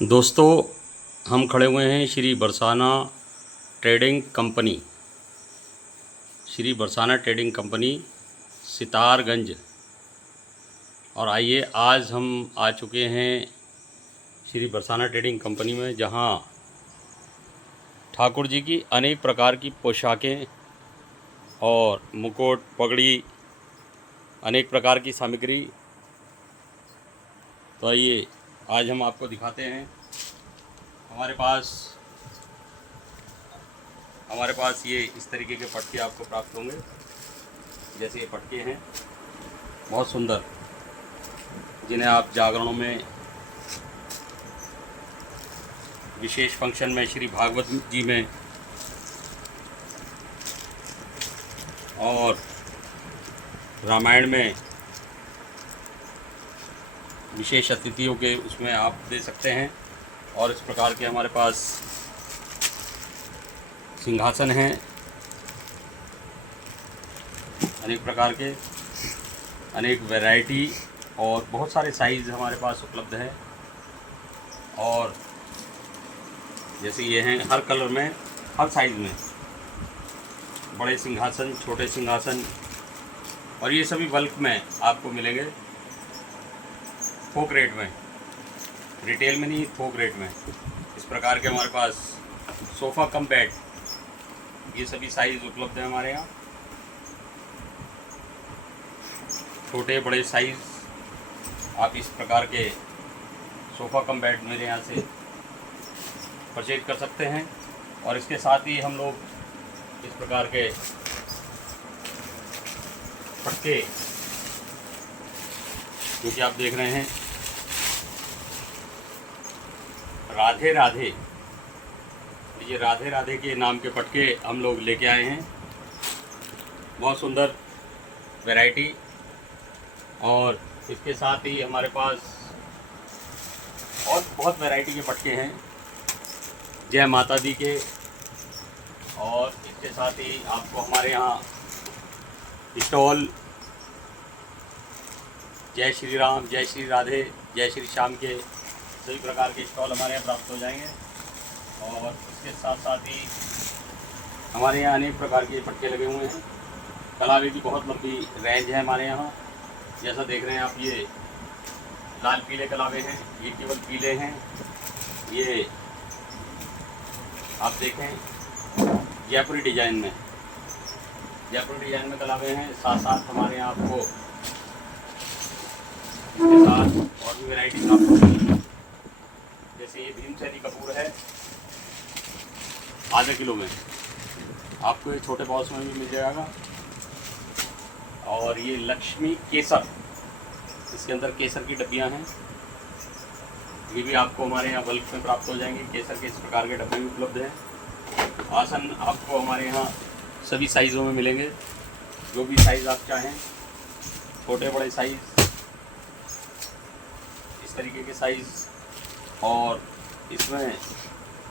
दोस्तों, हम खड़े हुए हैं श्री बरसाना ट्रेडिंग कंपनी, सितारगंज। और आइए, आज हम आ चुके हैं श्री बरसाना ट्रेडिंग कंपनी में, जहां ठाकुर जी की अनेक प्रकार की पोशाकें और मुकुट, पगड़ी, अनेक प्रकार की सामग्री। तो आइए, आज हम आपको दिखाते हैं। हमारे पास ये इस तरीके के पटके आपको प्राप्त होंगे। जैसे ये पटके हैं, बहुत सुंदर, जिन्हें आप जागरणों में, विशेष फंक्शन में, श्री भागवत जी में और रामायण में विशेष अतिथियों के उसमें आप दे सकते हैं। और इस प्रकार के हमारे पास सिंहासन हैं, अनेक प्रकार के, अनेक वैरायटी और बहुत सारे साइज़ हमारे पास उपलब्ध हैं। और जैसे ये हैं, हर कलर में, हर साइज़ में, बड़े सिंहासन, छोटे सिंहासन, और ये सभी बल्क में आपको मिलेंगे, थोक रेट में, रिटेल में नहीं, थोक रेट में। इस प्रकार के हमारे पास सोफ़ा कम बेड, ये सभी साइज़ उपलब्ध है हमारे यहाँ। छोटे बड़े साइज़ आप इस प्रकार के सोफ़ा कम बेड मेरे यहाँ से परचेज कर सकते हैं। और इसके साथ ही हम लोग इस प्रकार के पटके, जो कि आप देख रहे हैं, राधे राधे, ये राधे राधे के नाम के पटके हम लोग लेके आए हैं। बहुत सुंदर वैरायटी। और इसके साथ ही हमारे पास और बहुत वैरायटी के पटके हैं, जय माता दी के। और इसके साथ ही आपको हमारे यहाँ स्टॉल जय श्री राम, जय श्री राधे, जय श्री श्याम के सभी प्रकार के स्टॉल हमारे यहाँ प्राप्त हो जाएंगे। और इसके साथ साथ ही हमारे यहाँ अनेक प्रकार के पटके लगे हुए हैं। कलावे की बहुत लंबी रेंज है हमारे यहाँ। जैसा देख रहे हैं आप, ये लाल पीले कलावे हैं, ये केवल पीले हैं। ये आप देखें, जयपुरी डिज़ाइन में कलावे हैं। साथ साथ हमारे यहाँ आपको इसके साथ और भी वैरायटी प्राप्त होगी। जैसे ये भीमसेनी कपूर है, आधे किलो में आपको ये छोटे बॉक्स में भी मिल जाएगा। और ये लक्ष्मी केसर, इसके अंदर केसर की डब्बियाँ हैं, ये भी आपको हमारे यहाँ बल्क में प्राप्त हो जाएंगे। केसर के इस प्रकार के डब्बे भी उपलब्ध हैं। आसन आपको हमारे यहाँ सभी साइज़ों में मिलेंगे, जो भी साइज़ आप चाहें, छोटे बड़े साइज़, इस तरीके के साइज़। और इसमें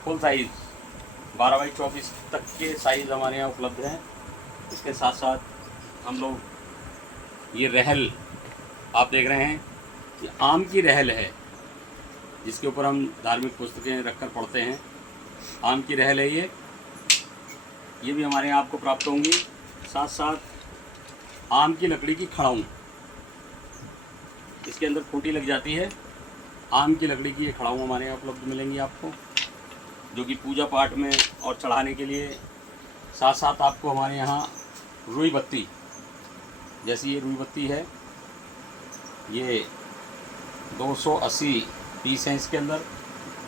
फुल साइज़ 12 बाई 24 तक के साइज़ हमारे यहाँ उपलब्ध हैं। इसके साथ साथ हम लोग ये रहल आप देख रहे हैं, ये आम की रहल है, जिसके ऊपर हम धार्मिक पुस्तकें रखकर पढ़ते हैं। आम की रहल है ये भी हमारे यहाँ आपको प्राप्त होंगी। साथ साथ आम की लकड़ी की खड़ाऊँ, इसके अंदर खूंटी लग जाती है, आम की लकड़ी की ये खड़ाऊँ हमारे यहाँ उपलब्ध मिलेंगी आपको, जो कि पूजा पाठ में और चढ़ाने के लिए। साथ साथ आपको हमारे यहाँ रुई बत्ती, जैसी ये रुई बत्ती है, ये 280 पीस हैं इसके अंदर।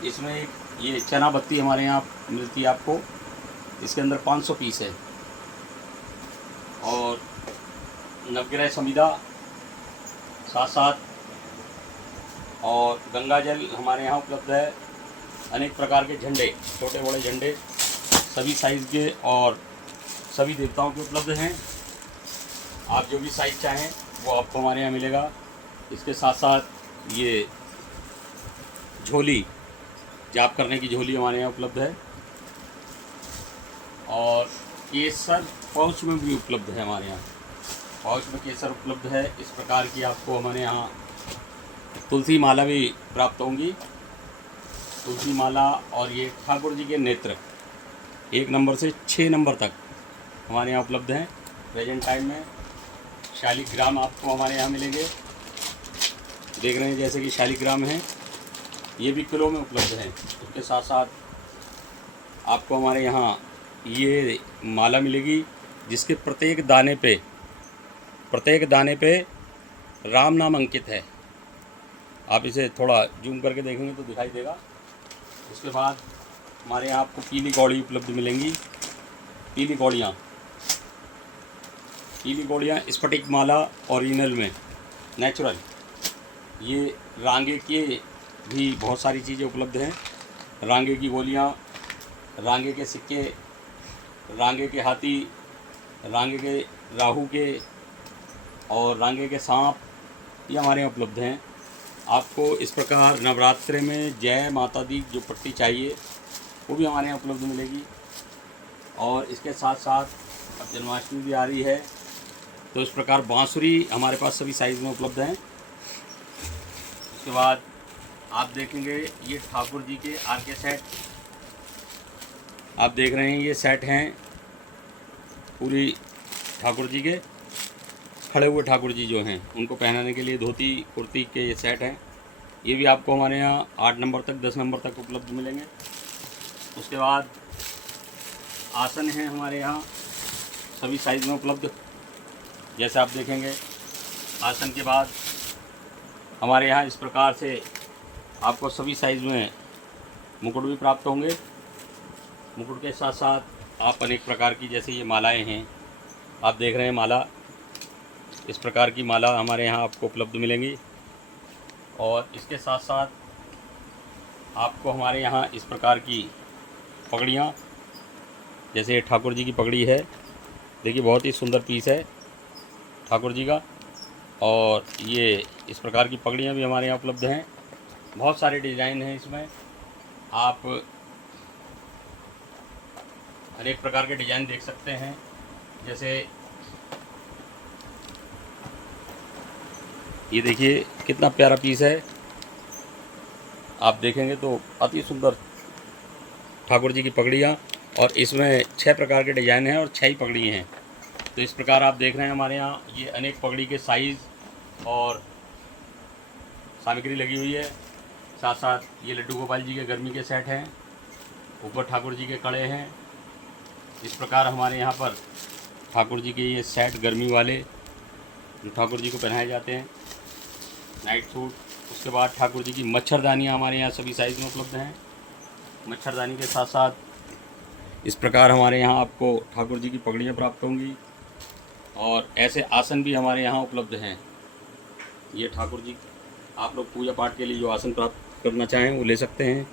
इसमें एक ये चना बत्ती हमारे यहाँ मिलती है आपको, इसके अंदर 500 पीस है। और नवग्रह समिधा, साथ साथ और गंगा जल हमारे यहाँ उपलब्ध है। अनेक प्रकार के झंडे, छोटे बड़े झंडे, सभी साइज़ के और सभी देवताओं के उपलब्ध हैं। आप जो भी साइज़ चाहें वो आपको हमारे यहाँ मिलेगा। इसके साथ साथ ये झोली, जाप करने की झोली हमारे यहाँ उपलब्ध है। और केसर पाउच में भी उपलब्ध है हमारे यहाँ, पाउच में केसर उपलब्ध है। इस प्रकार की आपको हमारे यहाँ तुलसी माला भी प्राप्त होंगी। तुलसी माला और ये ठाकुर जी के नेत्र 1 नंबर से 6 नंबर तक हमारे यहाँ उपलब्ध हैं। प्रेजेंट टाइम में शालिग्राम आपको हमारे यहाँ मिलेंगे। देख रहे हैं जैसे कि शालिग्राम हैं, ये भी किलो में उपलब्ध हैं। उसके साथ साथ आपको हमारे यहाँ ये माला मिलेगी जिसके प्रत्येक दाने पे राम नाम अंकित है। आप इसे थोड़ा जूम करके देखेंगे तो दिखाई देगा। उसके बाद हमारे यहाँ आपको पीली कौड़ी उपलब्ध मिलेंगी। पीली कौड़ियाँ स्फटिक माला ओरिजिनल में नेचुरल। ये रांगे के भी बहुत सारी चीज़ें उपलब्ध हैं। रांगे की गोलियाँ, रांगे के सिक्के, रांगे के हाथी, रांगे के राहु के और रांगे के सांप, ये हमारे यहाँ उपलब्ध हैं। आपको इस प्रकार नवरात्रे में जय माता दी जो पट्टी चाहिए वो भी हमारे यहाँ उपलब्ध मिलेगी। और इसके साथ साथ अब जन्माष्टमी भी आ रही है, तो इस प्रकार बांसुरी हमारे पास सभी साइज़ में उपलब्ध हैं। उसके बाद आप देखेंगे ये ठाकुर जी के आरके सेट आप देख रहे हैं। ये सेट हैं पूरी ठाकुर जी के, खड़े हुए ठाकुर जी जो हैं उनको पहनाने के लिए धोती कुर्ती के ये सेट हैं। ये भी आपको हमारे यहाँ 8 नंबर तक 10 नंबर तक उपलब्ध मिलेंगे। उसके बाद आसन हैं हमारे यहाँ सभी साइज़ में उपलब्ध। जैसे आप देखेंगे आसन के बाद हमारे यहाँ इस प्रकार से आपको सभी साइज़ में मुकुट भी प्राप्त होंगे। मुकुट के साथ साथ आप अनेक प्रकार की, जैसे ये मालाएं हैं आप देख रहे हैं, माला इस प्रकार की माला हमारे यहाँ आपको उपलब्ध मिलेंगी। और इसके साथ साथ आपको हमारे यहाँ इस प्रकार की पगड़ियाँ, जैसे ये ठाकुर जी की पगड़ी है, देखिए बहुत ही सुंदर पीस है ठाकुर जी का। और ये इस प्रकार की पगड़ियाँ भी हमारे यहाँ उपलब्ध हैं। बहुत सारे डिज़ाइन हैं इसमें, आप अनेक प्रकार के डिज़ाइन देख सकते हैं। जैसे ये देखिए कितना प्यारा पीस है, आप देखेंगे तो अति सुंदर ठाकुर जी की पगड़ियाँ। और इसमें 6 प्रकार के डिज़ाइन हैं और 6 ही पगड़ी हैं। तो इस प्रकार आप देख रहे हैं हमारे यहाँ ये अनेक पगड़ी के साइज़ और सामग्री लगी हुई है। साथ साथ ये लड्डू गोपाल जी के गर्मी के सेट हैं, ऊपर ठाकुर जी के कड़े हैं। इस प्रकार हमारे यहाँ पर ठाकुर जी के ये सेट गर्मी वाले जो ठाकुर जी को पहनाए जाते हैं, नाइट सूट। उसके बाद ठाकुर जी की मच्छरदानियाँ हमारे यहाँ सभी साइज़ में उपलब्ध हैं। मच्छरदानी के साथ साथ इस प्रकार हमारे यहाँ आपको ठाकुर जी की पगड़ियाँ प्राप्त होंगी। और ऐसे आसन भी हमारे यहाँ उपलब्ध हैं। ये ठाकुर जी, आप लोग पूजा पाठ के लिए जो आसन प्राप्त करना चाहें वो ले सकते हैं।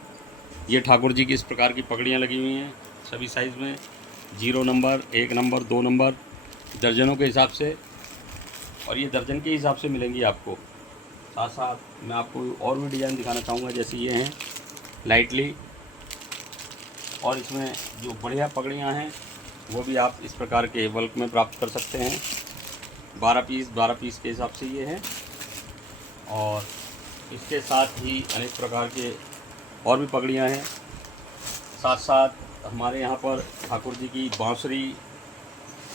ये ठाकुर जी की इस प्रकार की पगड़ियाँ लगी हुई हैं सभी साइज़ में, 0 नंबर, 1 नंबर, 2 नंबर, दर्जनों के हिसाब से। और ये दर्जन के हिसाब से मिलेंगी आपको। साथ साथ मैं आपको और भी डिज़ाइन दिखाना चाहूँगा, जैसे ये हैं लाइटली। और इसमें जो बढ़िया पगड़ियाँ हैं वो भी आप इस प्रकार के बल्क में प्राप्त कर सकते हैं। 12 पीस के हिसाब से ये हैं। और इसके साथ ही अनेक प्रकार के और भी पगड़ियाँ हैं। साथ साथ हमारे यहाँ पर ठाकुर जी की बांसुरी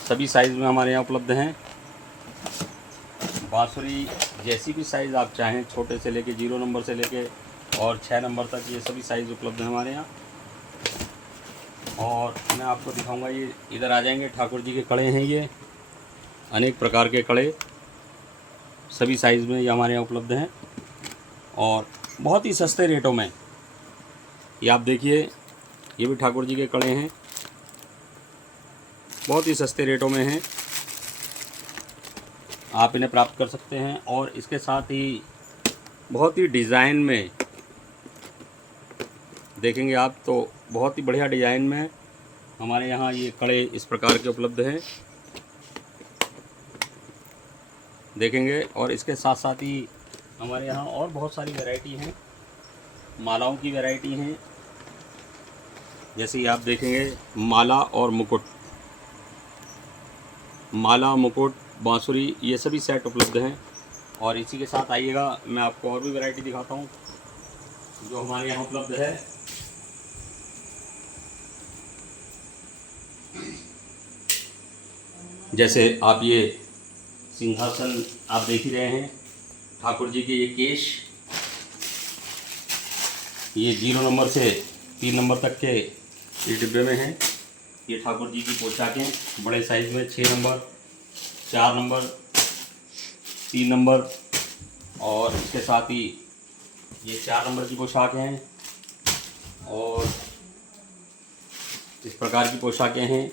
सभी साइज़ में हमारे यहाँ उपलब्ध हैं। बांसुरी जैसी भी साइज़ आप चाहें, छोटे से लेके 0 नंबर से लेके और 6 नंबर तक, ये सभी साइज़ उपलब्ध हैं हमारे यहाँ। और मैं आपको दिखाऊंगा, ये इधर आ जाएंगे, ठाकुर जी के कड़े हैं, ये अनेक प्रकार के कड़े सभी साइज़ में ये हमारे यहाँ उपलब्ध हैं। और बहुत ही सस्ते रेटों में, ये आप देखिए, ये भी ठाकुर जी के कड़े हैं, बहुत ही सस्ते रेटों में हैं, आप इन्हें प्राप्त कर सकते हैं। और इसके साथ ही बहुत ही डिज़ाइन में देखेंगे आप तो बहुत ही बढ़िया डिज़ाइन में हमारे यहाँ ये कड़े इस प्रकार के उपलब्ध हैं, देखेंगे। और इसके साथ साथ ही हमारे यहाँ और बहुत सारी वैरायटी हैं, मालाओं की वैरायटी हैं। जैसे आप देखेंगे माला और मुकुट, माला, मुकुट, बांसुरी, ये सभी सेट उपलब्ध हैं। और इसी के साथ आइएगा, मैं आपको और भी वैरायटी दिखाता हूँ जो हमारे यहाँ उपलब्ध है। जैसे आप ये सिंहासन आप देख ही रहे हैं, ठाकुर जी के ये केश, ये 0 नंबर से 3 नंबर तक के इस डिब्बे में हैं। ये ठाकुर जी की पोशाकें बड़े साइज़ में 6 नंबर, 4 नंबर, 3 नंबर और इसके साथ ही ये 4 नंबर की पोशाकें हैं और इस प्रकार की पोशाकें हैं,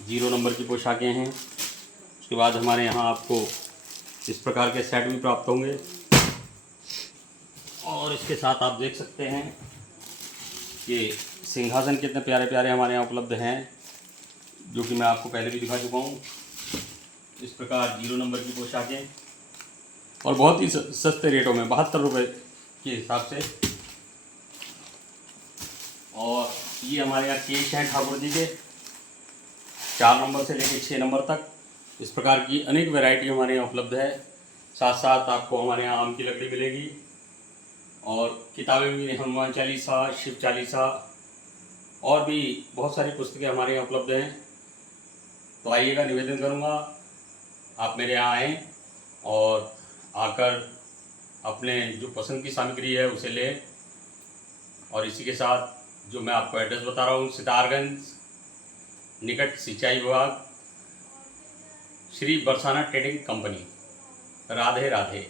0 नंबर की पोशाकें हैं। उसके बाद हमारे यहाँ आपको इस प्रकार के सेट भी प्राप्त होंगे और इसके साथ आप देख सकते हैं कि सिंहासन कितने प्यारे प्यारे हमारे यहाँ उपलब्ध हैं, जो कि मैं आपको पहले भी दिखा चुका हूँ। इस प्रकार 0 नंबर की पोशाकें और बहुत ही सस्ते रेटों में 72 रुपये के हिसाब से। और ये हमारे यहाँ केश हैं ठाकुर जी के 4 नंबर से लेकर 6 नंबर तक। इस प्रकार की अनेक वैरायटी हमारे यहाँ उपलब्ध है। साथ साथ आपको हमारे यहाँ आम की लकड़ी मिलेगी और किताबें भी, हनुमान चालीसा, शिव चालीसा और भी बहुत सारी पुस्तकें हमारे यहाँ उपलब्ध हैं। तो आइएगा, निवेदन करूँगा आप मेरे यहाँ आएँ और आकर अपने जो पसंद की सामग्री है उसे लें। और इसी के साथ जो मैं आपको एड्रेस बता रहा हूँ, सितारगंज निकट सिंचाई विभाग, श्री बरसाना ट्रेडिंग कंपनी। राधे राधे।